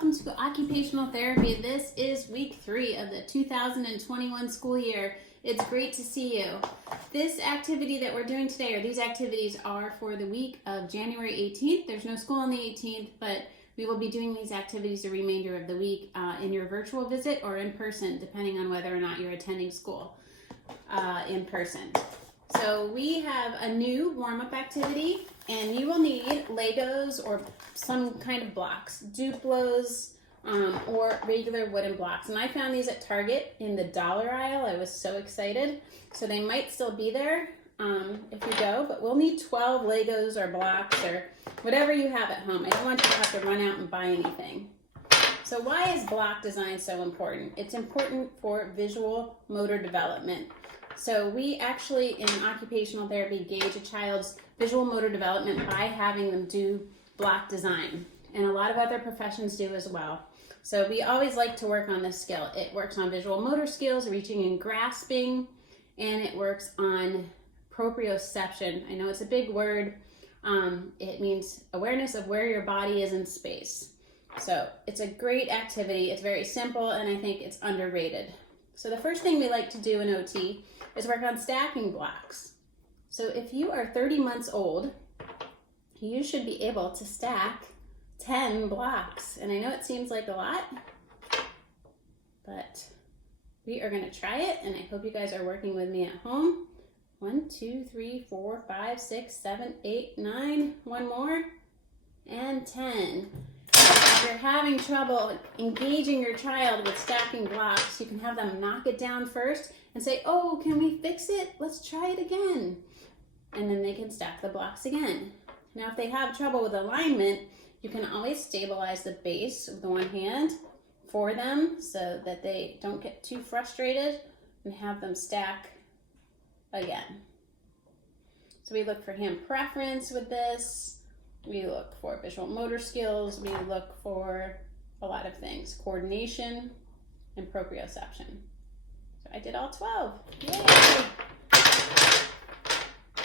welcome to Occupational Therapy. This is week 3 of the 2021 school year. It's great to see you. This activity that we're doing today, or these activities, are for the week of January 18th. There's no school on the 18th, but we will be doing these activities the remainder of the week in your virtual visit or in person, depending on whether or not you're attending school in person. So we have a new warm-up activity, and you will need Legos or some kind of blocks, Duplos, or regular wooden blocks. And I found these at Target in the dollar aisle. I was so excited. So they might still be there if you go, but we'll need 12 Legos or blocks or whatever you have at home. I don't want you to have to run out and buy anything. So why is block design so important? It's important for visual motor development. So we actually, in occupational therapy, gauge a child's visual motor development by having them do block design. And a lot of other professions do as well. So we always like to work on this skill. It works on visual motor skills, reaching and grasping, and it works on proprioception. I know it's a big word. It means awareness of where your body is in space. So it's a great activity. It's very simple, and I think it's underrated. So the first thing we like to do in OT is work on stacking blocks. So if you are 30 months old, you should be able to stack 10 blocks. And I know it seems like a lot, but we are going to try it, and I hope you guys are working with me at home. 1, 2, 3, 4, 5, 6, 7, 8, 9. One more, and 10. If you're having trouble engaging your child with stacking blocks, you can have them knock it down first and say, oh, can we fix it? Let's try it again. And then they can stack the blocks again. Now, if they have trouble with alignment, you can always stabilize the base with the one hand for them so that they don't get too frustrated, and have them stack again. So we look for hand preference with this. We look for visual motor skills. We look for a lot of things, coordination and proprioception. So I did all 12. Yay!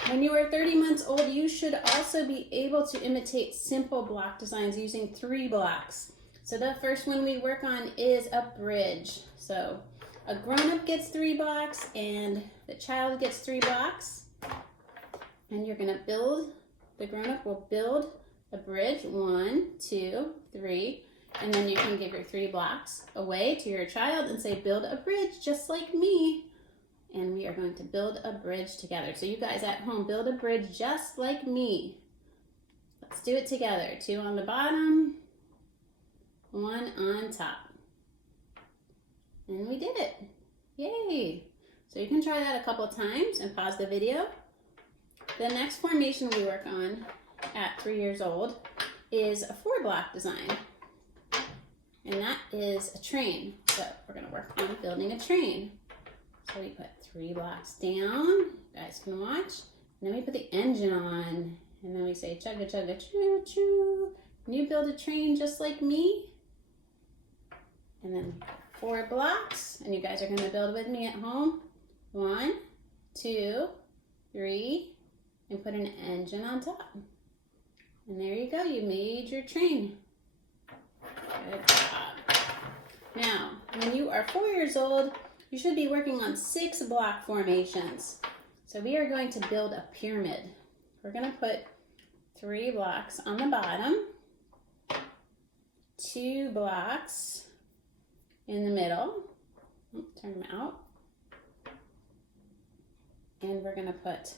When you are 30 months old, you should also be able to imitate simple block designs using 3 blocks. So the first one we work on is a bridge. So a grown-up gets 3 blocks and the child gets 3 blocks. And you're gonna build, the grown-up will build a bridge, 1, 2, 3, and then you can give your 3 blocks away to your child and say, build a bridge just like me. And we are going to build a bridge together. So you guys at home, build a bridge just like me. Let's do it together. 2 on the bottom, 1 on top. And we did it. Yay! So you can try that a couple times and pause the video. The next formation we work on at 3 years old is a 4-block design. And that is a train. So we're going to work on building a train. So we put 3 blocks down, you guys can watch, and then we put the engine on, and then we say chugga chugga choo choo. Can you build a train just like me? And then 4 blocks, and you guys are going to build with me at home. 1, 2, 3, and put an engine on top. And there you go, you made your train. Good job. Now, when you are 4 years old, you should be working on 6 block formations. So we are going to build a pyramid. We're going to put 3 blocks on the bottom, 2 blocks in the middle. Turn them out. And we're going to put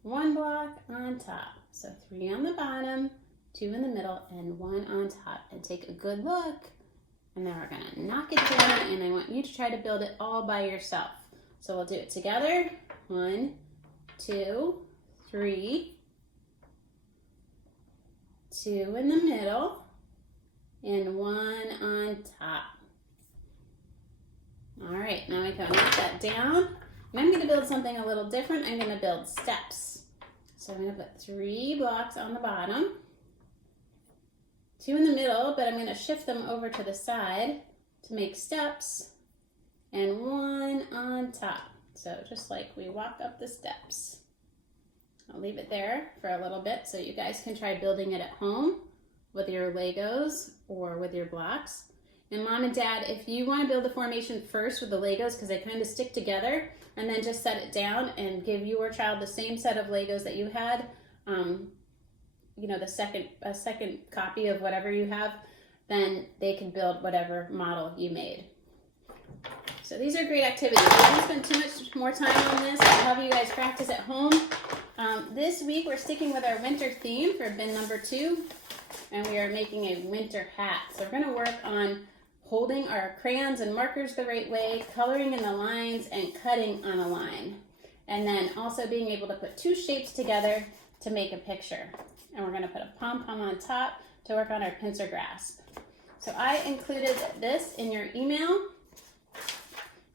1 block on top. So 3 on the bottom, 2 in the middle, and 1 on top. And take a good look. And then we're gonna knock it down, and I want you to try to build it all by yourself. So we'll do it together. 1, 2, 3, 2 in the middle, and 1 on top. All right, now we can knock that down. And I'm gonna build something a little different. I'm gonna build steps. So I'm gonna put 3 blocks on the bottom, 2 in the middle, but I'm going to shift them over to the side to make steps, and 1 on top. So just like we walk up the steps. I'll leave it there for a little bit so you guys can try building it at home. with your Legos or with your blocks. And mom and dad, if you want to build the formation first with the Legos because they kind of stick together, and then just set it down and give your child the same set of Legos that you had, you know, a second copy of whatever you have, then they can build whatever model you made. So these are great activities. I won't spend too much more time on this. I'll have you guys practice at home. This week we're sticking with our winter theme for bin number 2, and we are making a winter hat. So we're going to work on holding our crayons and markers the right way, coloring in the lines, and cutting on a line. And then also being able to put 2 shapes together to make a picture. And we're going to put a pom-pom on top to work on our pincer grasp. So I included this in your email.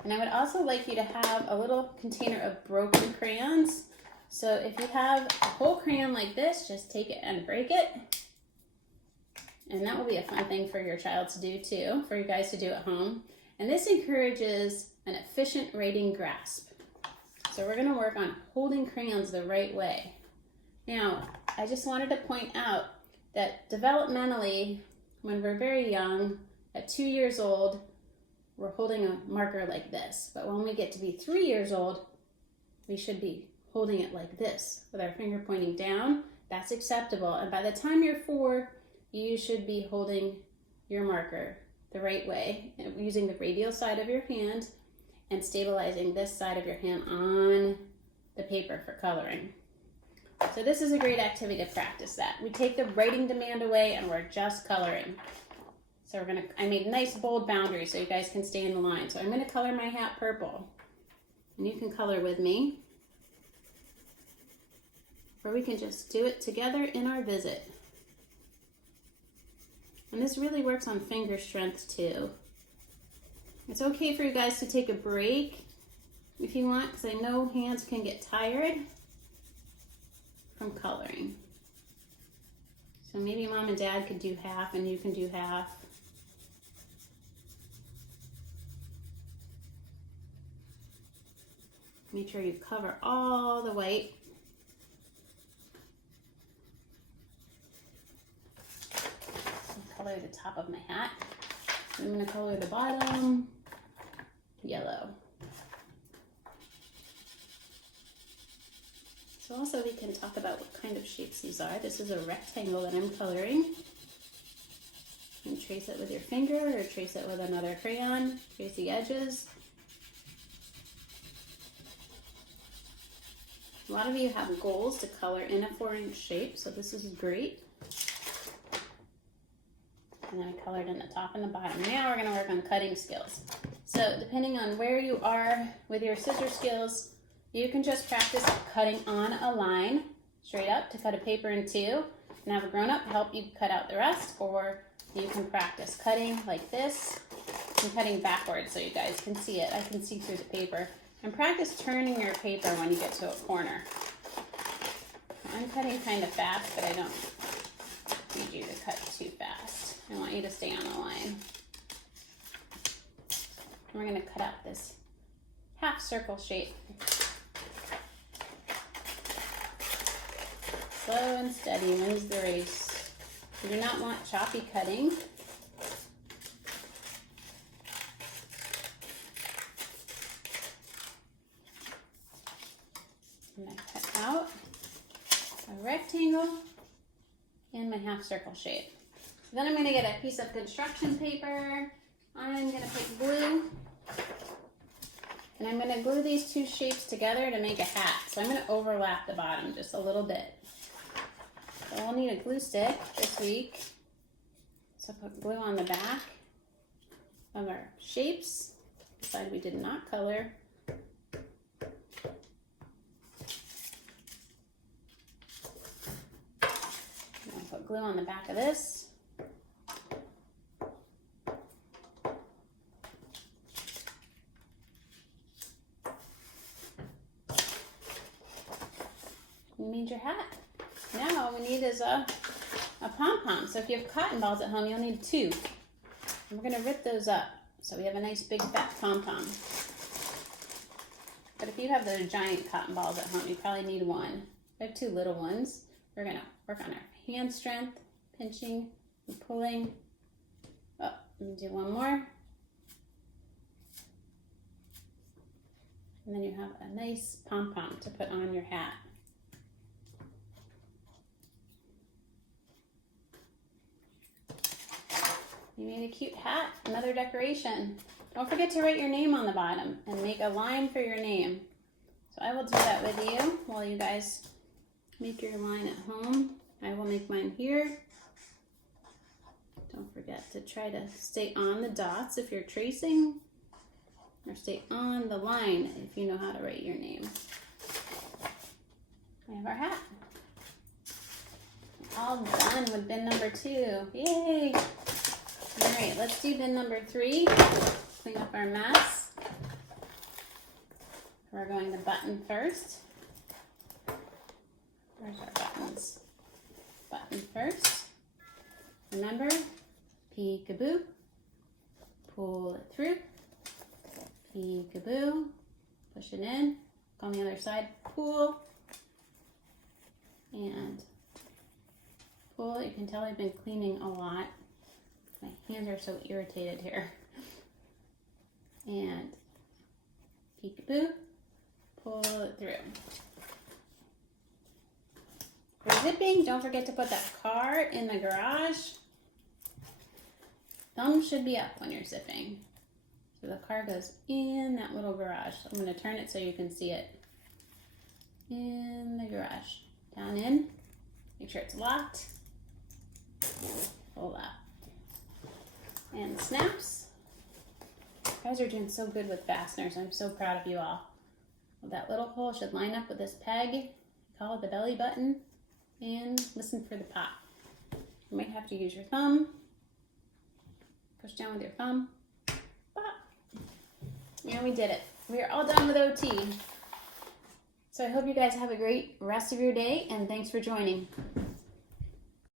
And I would also like you to have a little container of broken crayons. So if you have a whole crayon like this, just take it and break it. And that will be a fun thing for your child to do too, for you guys to do at home. And this encourages an efficient writing grasp. So we're going to work on holding crayons the right way. Now, I just wanted to point out that developmentally, when we're very young, at 2 years old, we're holding a marker like this. But when we get to be 3 years old, we should be holding it like this with our finger pointing down. That's acceptable. And by the time you're 4, you should be holding your marker the right way, using the radial side of your hand and stabilizing this side of your hand on the paper for coloring. So this is a great activity to practice that. We take the writing demand away and we're just coloring. So I made nice bold boundaries so you guys can stay in the line. So I'm gonna color my hat purple. And you can color with me. Or we can just do it together in our visit. And this really works on finger strength too. It's okay for you guys to take a break if you want, because I know hands can get tired from coloring. So maybe mom and dad could do half and you can do half. Make sure you cover all the white. Color the top of my hat. I'm going to color the bottom yellow. So also we can talk about what kind of shapes these are. This is a rectangle that I'm coloring. And trace it with your finger or trace it with another crayon. Trace the edges. A lot of you have goals to color in a 4-inch shape, so this is great. And then I colored in the top and the bottom. Now we're going to work on cutting skills. So depending on where you are with your scissor skills, you can just practice cutting on a line straight up to cut a paper in 2 and have a grown-up help you cut out the rest, or you can practice cutting like this and cutting backwards so you guys can see it. I can see through the paper. And practice turning your paper when you get to a corner. I'm cutting kind of fast, but I don't need you to cut too fast. I want you to stay on the line. We're going to cut out this half circle shape. Slow and steady wins the race. You do not want choppy cutting. I'm going to cut out a rectangle and my half circle shape. Then I'm going to get a piece of construction paper. I'm going to put glue. And I'm going to glue these 2 shapes together to make a hat. So I'm going to overlap the bottom just a little bit. So we'll need a glue stick this week. So put glue on the back of our shapes. The side we did not color. Put glue on the back of this. You made your hat. Now all we need is a pom-pom. So if you have cotton balls at home, you'll need 2. And we're going to rip those up so we have a nice big fat pom-pom. But if you have those giant cotton balls at home, you probably need 1. I have 2 little ones. We're going to work on our hand strength, pinching I'm pulling. Oh, let me do one more. And then you have a nice pom-pom to put on your hat. You made a cute hat, another decoration. Don't forget to write your name on the bottom and make a line for your name. So I will do that with you while you guys make your line at home. I will make mine here. Don't forget to try to stay on the dots if you're tracing, or stay on the line if you know how to write your name. We have our hat. All done with bin number 2. Yay! All right, let's do bin number 3. Clean up our mess. We're going to button first. Where's our buttons? Button first. Remember, peekaboo. Pull it through. Peekaboo. Push it in. On the other side, pull. And pull. You can tell I've been cleaning a lot. My hands are so irritated here. And peekaboo, pull it through. For zipping, don't forget to put that car in the garage. Thumb should be up when you're zipping. So the car goes in that little garage. So I'm going to turn it so you can see it. In the garage. Down in. Make sure it's locked. Pull up. And snaps. You guys are doing so good with fasteners. I'm so proud of you all. Well, that little hole should line up with this peg. Call it the belly button. And listen for the pop. You might have to use your thumb. Push down with your thumb. Pop. And we did it. We are all done with OT. So I hope you guys have a great rest of your day, and thanks for joining.